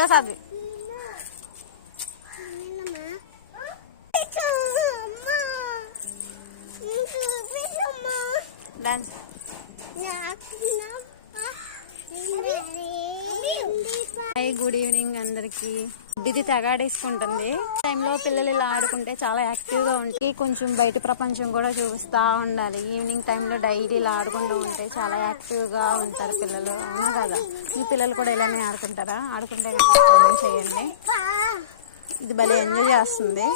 ఎట్లా చదివి dance. Good evening అందరికి. ఇది తెగాడేసుకుంటుంది. టైంలో పిల్లలు ఇలా ఆడుకుంటే చాలా యాక్టివ్గా ఉంటాయి. కొంచెం బయట ప్రపంచం కూడా చూపిస్తూ ఉండాలి. ఈవినింగ్ టైంలో డైలీ ఇలా ఆడుకుంటూ ఉంటే చాలా యాక్టివ్గా ఉంటారు పిల్లలు, అవునా కదా? ఈ పిల్లలు కూడా ఇలానే ఆడుకుంటారా? ఆడుకుంటే కామెంట్ చేయండి. ఇది భలే ఎంజాయ్ చేస్తుంది.